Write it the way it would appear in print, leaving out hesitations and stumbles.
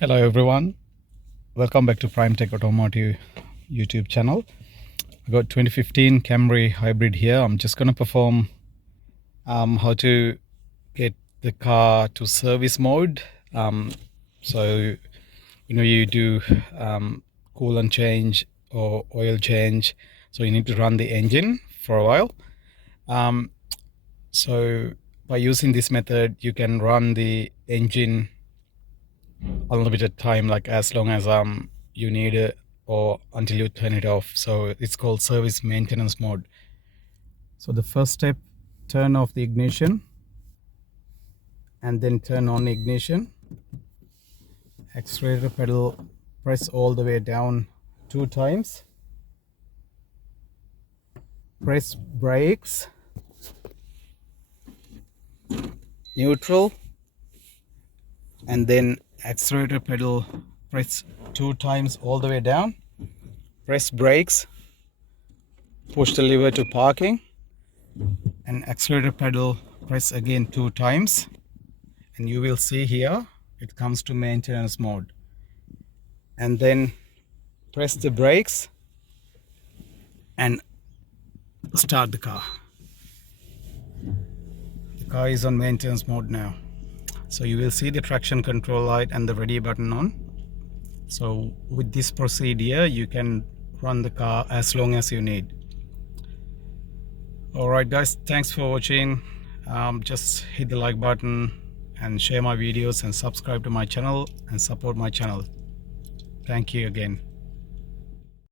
Hello everyone, welcome back to PrimeTech Automotive YouTube channel. I got 2015 Camry Hybrid here. I'm just going to perform how to get the car to service mode. So you do coolant change or oil change, so you need to run the engine for a while. So by using this method you can run the engine unlimited time, like as long as you need it or until you turn it off. So it's called service maintenance mode. So the first step, turn off the ignition and then turn on the ignition. Accelerator pedal, press all the way down 2 times. Press brakes, neutral, and then accelerator pedal, press 2 times all the way down. Press brakes, push the lever to parking, and accelerator pedal, press again 2 times, and you will see here it comes to maintenance mode. And then press the brakes and start the car. The car is on maintenance mode now. So you will see the traction control light and the ready button on. So with this procedure you can run the car as long as you need. Alright guys, thanks for watching. Just hit the like button and share my videos and subscribe to my channel and support my channel. Thank you again.